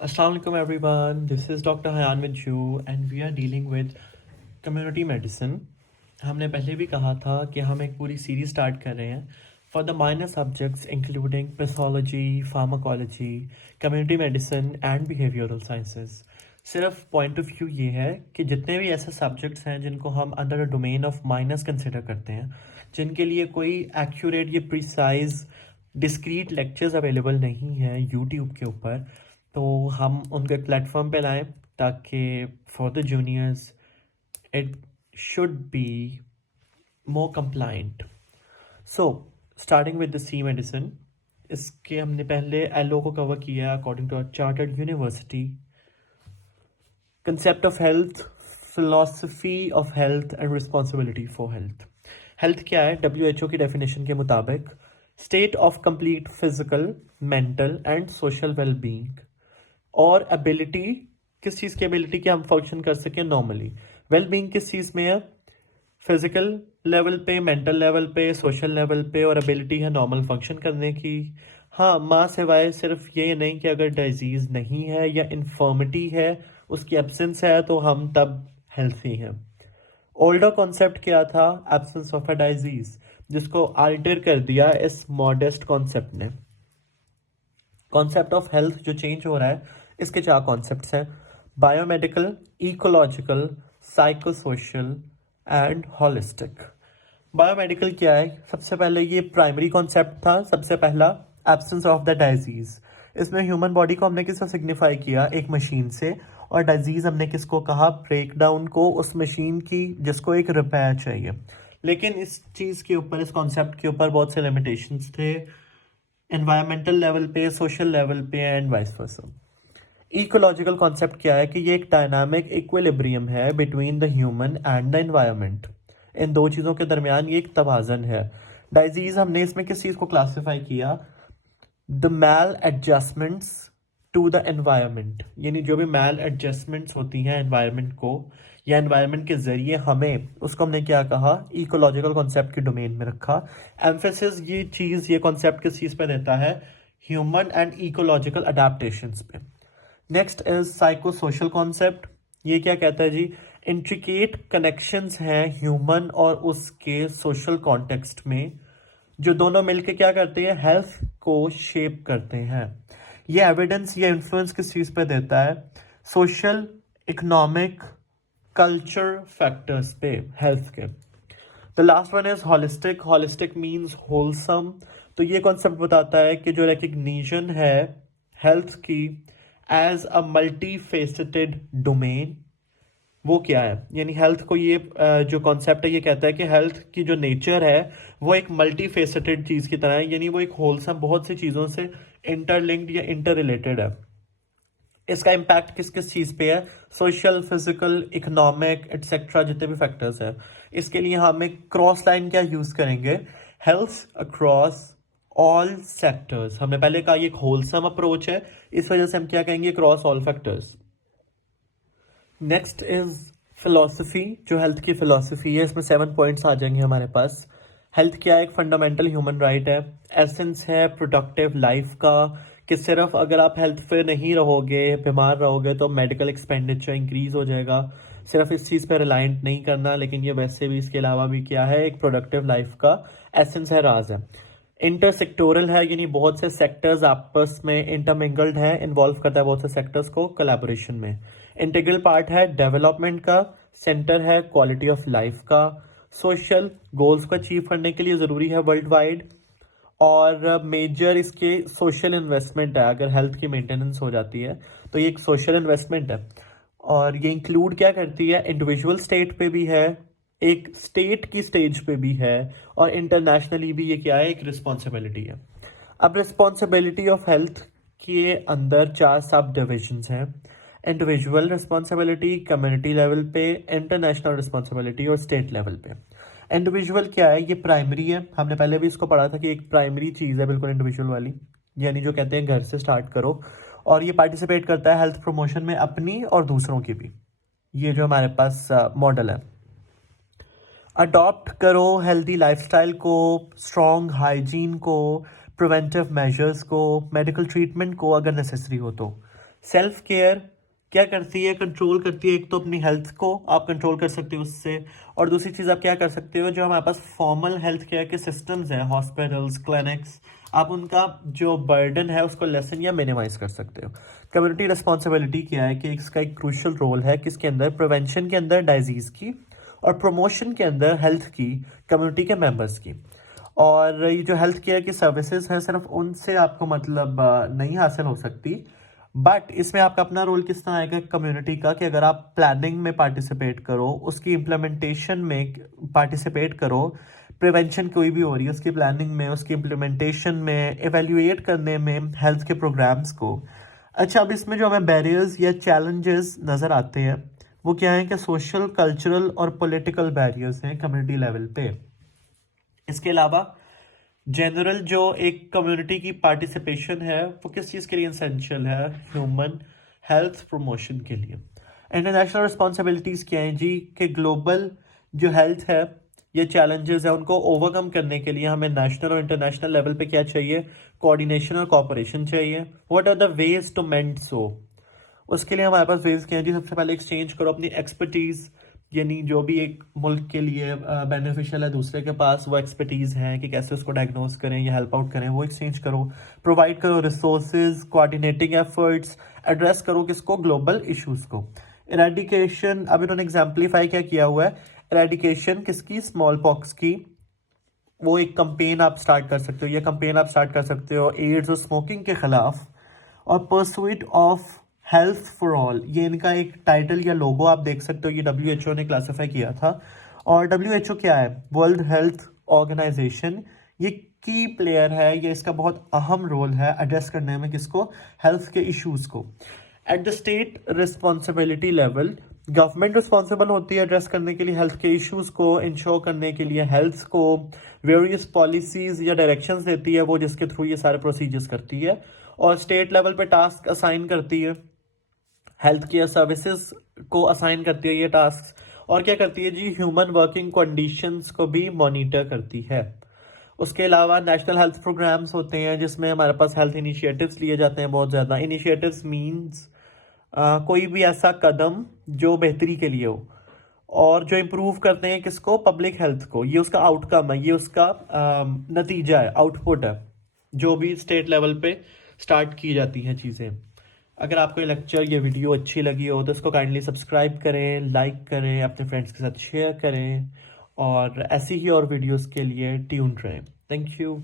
Assalamualaikum everyone. This is Dr. Hayan with you and we are dealing with community medicine. हमने पहले भी कहा था कि हम एक पूरी सीरीज स्टार्ट कर रहे हैं for the minor subjects including pathology, pharmacology, community medicine and behavioural sciences. सिर्फ पॉइंट ऑफ व्यू ये है कि जितने भी ऐसे सब्जेक्ट्स हैं जिनको हम under the domain of minors consider करते हैं, जिनके लिए कोई एक्यूरेट या प्रिसाइज डिस्क्रीट लेक्चर्स अवेलेबल नहीं हैं यूट्यूब के ऊपर, तो हम उनके प्लेटफॉर्म पे लाएं ताकि for the juniors it should be more compliant. So starting with the C medicine, इसके हमने पहले एलओ को कवर किया according to chartered university. Concept of health, philosophy of health and responsibility for health. Health क्या है? WHO की definition के मुताबिक state of complete physical, mental and social wellbeing और एबिलिटी. किस चीज़ की एबिलिटी कि हम फंक्शन कर सकें नॉर्मली. वेलबींग किस चीज़ में है? फिजिकल लेवल पे, मेंटल लेवल पे, सोशल लेवल पे, और एबिलिटी है नॉर्मल फंक्शन करने की. हाँ, माँ सिवाय सिर्फ ये नहीं कि अगर डिजीज़ नहीं है या इन्फर्मिटी है, उसकी एब्सेंस है, तो हम तब हेल्थी हैं. ओल्डर कॉन्सेप्ट क्या था? एब्सेंस ऑफ अ डिजीज, जिसको अल्टर कर दिया इस मॉडेस्ट कॉन्सेप्ट ने. कॉन्सेप्ट ऑफ हेल्थ जो चेंज हो रहा है, इसके चार कॉन्सेप्ट्स हैं: biomedical, ecological, psychosocial and holistic. Biomedical क्या है? सबसे पहले ये प्राइमरी कॉन्सेप्ट था. सबसे पहला एब्सेंस ऑफ द डिजीज. इसमें ह्यूमन बॉडी को हमने किससे सिग्निफाई किया? एक मशीन से. और डिजीज हमने किसको कहा? ब्रेकडाउन को उस मशीन की जिसको एक रिपेयर चाहिए. लेकिन इस चीज़ के ऊपर, इस कॉन्सेप्ट के ऊपर बहुत से लिमिटेशंस थे, एनवायरमेंटल लेवल पे, सोशल लेवल पे and vice versa. Ecological concept क्या है कि ये एक डायनामिक इक्विलिब्रियम है between the human and the environment. इन दो चीज़ों के दरमियान ये एक तवाज़न है. डिजीज हमने इसमें किस चीज़ को क्लासिफाई किया? The maladjustments to the environment. यानी जो भी मैल एडजस्टमेंट्स होती हैं एनवायरनमेंट को या एनवायरनमेंट के ज़रिए हमें, उसको हमने क्या कहा? इकोलॉजिकल कॉन्सेप्ट के डोमेन में रखा. एम्फेसिस ये चीज़, ये कॉन्सेप्ट किस चीज़ पे देता है? ह्यूमन एंड इकोलॉजिकल अडेप्टेशंस पे. Next is psycho social concept. ये क्या कहता है जी? इंट्रिकेट कनेक्शंस हैं ह्यूमन और उसके सोशल कॉन्टेक्स्ट में, जो दोनों मिलकर क्या करते हैं? हेल्थ को शेप करते हैं. ये एविडेंस, ये इन्फ्लुएंस किस चीज़ पे देता है? सोशल, इकोनॉमिक, कल्चर फैक्टर्स पे, हेल्थ के. The last one is holistic. Holistic means wholesome. तो ये कॉन्सेप्ट बताता है कि जो रिकग्निशन है हेल्थ की as a multifaceted domain, वो क्या है? यानी हेल्थ को ये जो कॉन्सेप्ट है ये कहता है कि हेल्थ की जो नेचर है वो एक मल्टी फेसेटेड चीज़ की तरह है. यानी वो एक होलसम, बहुत सी चीज़ों से इंटरलिंक्ड या इंटर रिलेटेड है. इसका इम्पैक्ट किस किस चीज़ पे है? सोशल, फिजिकल, इकोनॉमिक एटसेट्रा, जितने भी फैक्टर्स हैं. इसके लिए हम एक क्रॉस लाइन क्या यूज़ करेंगे? Health across all sectors. हमने पहले कहा ये एक होलसम अप्रोच है, इस वजह से हम क्या कहेंगे? Cross all factors. Next is philosophy. जो हेल्थ की फिलॉसफी है, इसमें 7 पॉइंट्स आ जाएंगे हमारे पास. हेल्थ क्या है? एक फंडामेंटल ह्यूमन राइट है. एसेंस है प्रोडक्टिव लाइफ का, कि सिर्फ अगर आप हेल्थ पे नहीं रहोगे, बीमार रहोगे, तो मेडिकल एक्सपेंडिचर इंक्रीज हो जाएगा. सिर्फ इस चीज़ पे रिलायंट नहीं करना, लेकिन ये वैसे भी इसके अलावा भी क्या है? एक प्रोडक्टिव लाइफ का एसेंस है, राज है. इंटर सेक्टोरल है, यानी बहुत से सेक्टर्स आपस में इंटरमिंगल्ड है, इन्वॉल्व करता है बहुत से सेक्टर्स को कोलैबोरेशन में. इंटीग्रल पार्ट है डेवलपमेंट का. सेंटर है क्वालिटी ऑफ लाइफ का. सोशल गोल्स को अचीव करने के लिए ज़रूरी है वर्ल्ड वाइड. और मेजर इसके सोशल इन्वेस्टमेंट है. अगर हेल्थ की मेंटेनेंस हो जाती है तो ये एक सोशल इन्वेस्टमेंट है. और ये इंक्लूड क्या करती है? इंडिविजुअल स्टेट पे भी है, एक स्टेट की स्टेज पे भी है, और इंटरनेशनली भी ये क्या है? एक रिस्पॉन्सिबिलिटी है. अब रिस्पॉन्सिबिलिटी ऑफ हेल्थ के अंदर 4 सब डिविजन्स हैं: इंडिविजुअल रिस्पॉन्सिबिलिटी, कम्युनिटी लेवल पे, इंटरनेशनल रिस्पॉन्सिबिलिटी और स्टेट लेवल पे. इंडिविजुअल क्या है? ये प्राइमरी है. हमने पहले भी इसको पढ़ा था कि एक प्राइमरी चीज़ है बिल्कुल इंडिविजुअल वाली, यानी जो कहते हैं घर से स्टार्ट करो. और ये पार्टिसिपेट करता है हेल्थ प्रमोशन में, अपनी और दूसरों की भी. ये जो हमारे पास मॉडल है. अडॉप्ट करो हेल्दी लाइफस्टाइल को, स्ट्रॉन्ग हाइजीन को, प्रिवेंटिव मेजर्स को, मेडिकल ट्रीटमेंट को अगर नेसेसरी हो तो. सेल्फ केयर क्या करती है, कंट्रोल करती है एक तो अपनी हेल्थ को आप कंट्रोल कर सकते हो उससे, और दूसरी चीज़ आप क्या कर सकते हो, जो हमारे पास फॉर्मल हेल्थ केयर के सिस्टम्स हैं, हॉस्पिटल्स, क्लिनिक्स, आप उनका जो बर्डन है उसको लेसन या मिनिमाइज कर सकते हो। कम्युनिटी रिस्पॉन्सिबिलिटी क्या है कि इसका एक क्रूशल रोल है किसके अंदर, प्रिवेंशन के अंदर डाइजीज़ की, और प्रमोशन के अंदर हेल्थ की, कम्युनिटी के मेंबर्स की। और ये जो हेल्थ केयर की सर्विसेज हैं सिर्फ उनसे आपको मतलब नहीं हासिल हो सकती, बट इसमें आपका अपना रोल किस तरह आएगा कम्युनिटी का, कि अगर आप प्लानिंग में पार्टिसिपेट करो, उसकी इम्प्लीमेंटेशन में पार्टिसिपेट करो, प्रिवेंशन कोई भी हो रही है उसकी प्लानिंग में, उसकी इम्प्लीमेंटेशन में, एवेल्युएट करने में हेल्थ के प्रोग्राम्स को। अच्छा, अब इसमें जो हमें बैरियर्स या चैलेंजेस नज़र आते हैं वो क्या है कि सोशल, कल्चरल और पॉलिटिकल बैरियर्स हैं कम्युनिटी लेवल पे। इसके अलावा जनरल जो एक कम्युनिटी की पार्टिसिपेशन है वो किस चीज़ के लिए इंसेंशियल है, ह्यूमन हेल्थ प्रमोशन के लिए। इंटरनेशनल रिस्पॉन्सिबिलिटीज़ क्या हैं जी, कि ग्लोबल जो हेल्थ है, ये चैलेंजेस है, उनको ओवरकम करने के लिए हमें नेशनल और इंटरनेशनल लेवल पे क्या चाहिए, कोऑर्डिनेशन और कोऑपरेशन चाहिए। What are the ways to meant so, उसके लिए हमारे पास वेज क्या है जी, सबसे पहले एक्सचेंज करो अपनी एक्सपर्टीज़, यानी जो भी एक मुल्क के लिए बेनिफिशियल है दूसरे के पास वो एक्सपर्टीज़ है कि कैसे उसको डायग्नोस करें या हेल्प आउट करें, वो एक्सचेंज करो। प्रोवाइड करो रिसोर्सेज, कोऑर्डिनेटिंग एफर्ट्स, एड्रेस करो किसको, ग्लोबल इश्यूज़ को। इरेडिकेशन, अब इन्होंने एग्जाम्पलीफाई क्या किया हुआ है, इरेडिकेशन किसकी, स्मॉल पॉक्स की। वो एक कंपेन आप स्टार्ट कर सकते हो, ये कंपेन आप स्टार्ट कर सकते हो एड्स और स्मोकिंग के खिलाफ। और pursuit of health for all, ये इनका एक टाइटल या लोगो आप देख सकते हो, ये WHO ने क्लासिफाई किया था। और WHO क्या है, वर्ल्ड हेल्थ ऑर्गेनाइजेशन, ये की प्लेयर है, ये इसका बहुत अहम रोल है एड्रेस करने में किसको, हेल्थ के इश्यूज को। At the state responsibility level, government responsible होती है एड्रेस करने के लिए हेल्थ के इश्यूज को, इंश्योर करने के लिए हेल्थ को, वेरियस पॉलिसीज या डायरेक्शंस देती है वो, जिसके थ्रू ये सारे प्रोसीजर्स करती है। और स्टेट लेवल पे टास्क असाइन करती है, हेल्थ केयर सर्विसेज को असाइन करती है ये टास्क। और क्या करती है जी, ह्यूमन वर्किंग कंडीशंस को भी मॉनिटर करती है। उसके अलावा नेशनल हेल्थ प्रोग्राम्स होते हैं जिसमें हमारे पास हेल्थ इनिशिएटिव्स लिए जाते हैं, बहुत ज़्यादा इनिशिएटिव्स मींस कोई भी ऐसा कदम जो बेहतरी के लिए हो और जो इम्प्रूव करते हैं किसको, पब्लिक हेल्थ को। ये उसका आउटकम है, ये उसका नतीजा है, आउटपुट है, जो भी स्टेट लेवल पे स्टार्ट की जाती हैं चीज़ें। अगर आपको ये लेक्चर, ये वीडियो अच्छी लगी हो तो इसको काइंडली सब्सक्राइब करें, लाइक करें, अपने फ्रेंड्स के साथ शेयर करें, और ऐसी ही और वीडियोस के लिए ट्यून्ड रहें। Thank you.